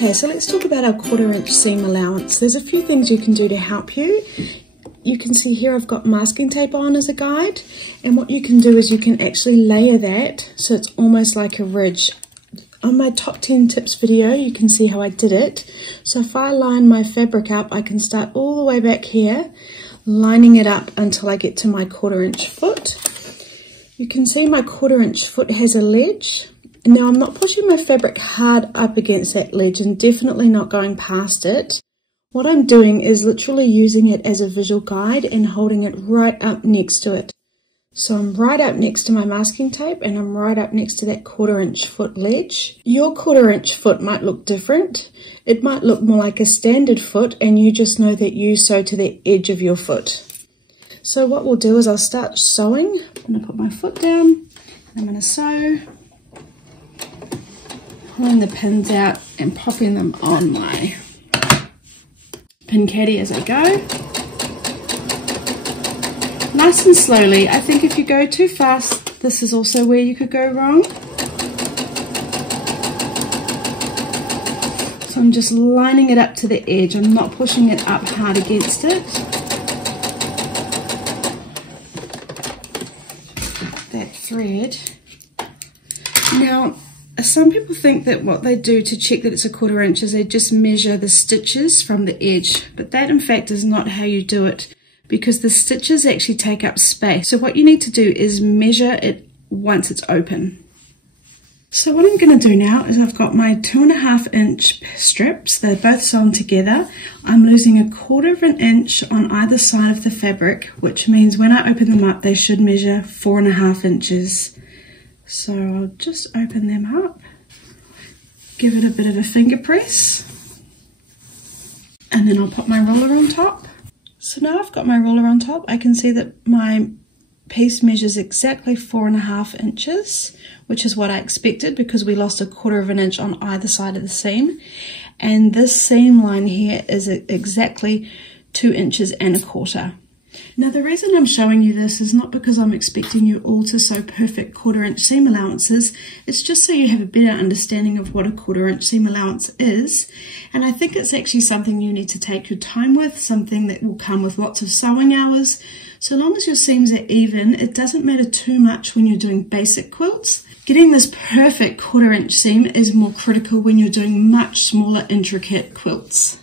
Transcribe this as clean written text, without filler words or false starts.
Okay, so let's talk about our 1/4 inch seam allowance. There's a few things you can do to help you. You can see here I've got masking tape on as a guide, and what you can do is you can actually layer that so it's almost like a ridge. On my top 10 tips video, you can see how I did it. So if I line my fabric up, I can start all the way back here, lining it up until I get to my 1/4 inch foot. You can see my 1/4 inch foot has a ledge. Now I'm not pushing my fabric hard up against that ledge and definitely not going past it. What I'm doing is literally using it as a visual guide and holding it right up next to it. So I'm right up next to my masking tape and I'm right up next to that 1/4 inch foot ledge. Your 1/4 inch foot might look different. It might look more like a standard foot, and you just know that you sew to the edge of your foot. So what we'll do is I'll start sewing. I'm going to put my foot down and I'm going to sew, pulling the pins out and popping them on my pin caddy as I go. Nice and slowly. I think if you go too fast, this is also where you could go wrong. So I'm just lining it up to the edge. I'm not pushing it up hard against it. That thread. Now, some people think that what they do to check that it's a 1/4 inch is they just measure the stitches from the edge, but that in fact is not how you do it, because the stitches actually take up space. So what you need to do is measure it once it's open. So what I'm going to do now is I've got my 2.5 inch strips. They're both sewn together. I'm losing 1/4 inch on either side of the fabric, which means when I open them up they should measure 4.5 inches. So I'll just open them up, give it a bit of a finger press, and then I'll put my ruler on top. So now I've got my ruler on top, I can see that my piece measures exactly 4.5 inches, which is what I expected because we lost 1/4 inch on either side of the seam. And this seam line here is exactly 2 inches and 1/4. Now the reason I'm showing you this is not because I'm expecting you all to sew perfect 1/4 inch seam allowances. It's just so you have a better understanding of what a 1/4 inch seam allowance is. And I think it's actually something you need to take your time with, something that will come with lots of sewing hours. So long as your seams are even, it doesn't matter too much when you're doing basic quilts. Getting this perfect 1/4 inch seam is more critical when you're doing much smaller, intricate quilts.